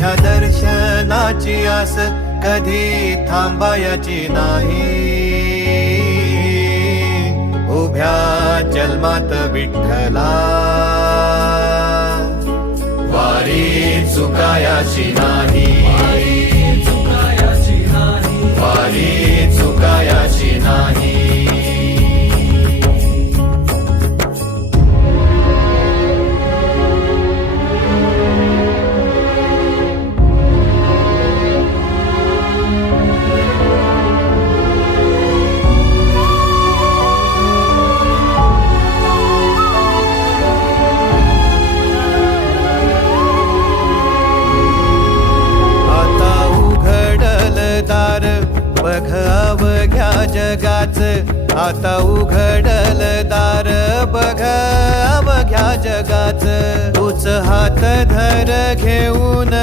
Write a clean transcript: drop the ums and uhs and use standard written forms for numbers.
तुझ्या दर्शनाची आस कधी थांबायची नाही. उभ्या जन्मात विठ्ठला वारी चुकायाची नाही. वारी चुकायाची नाही. बघ अवघ्या जगाच, आता उघडल दार बघ अवघ्या जगाच. तूच हात धर घेऊन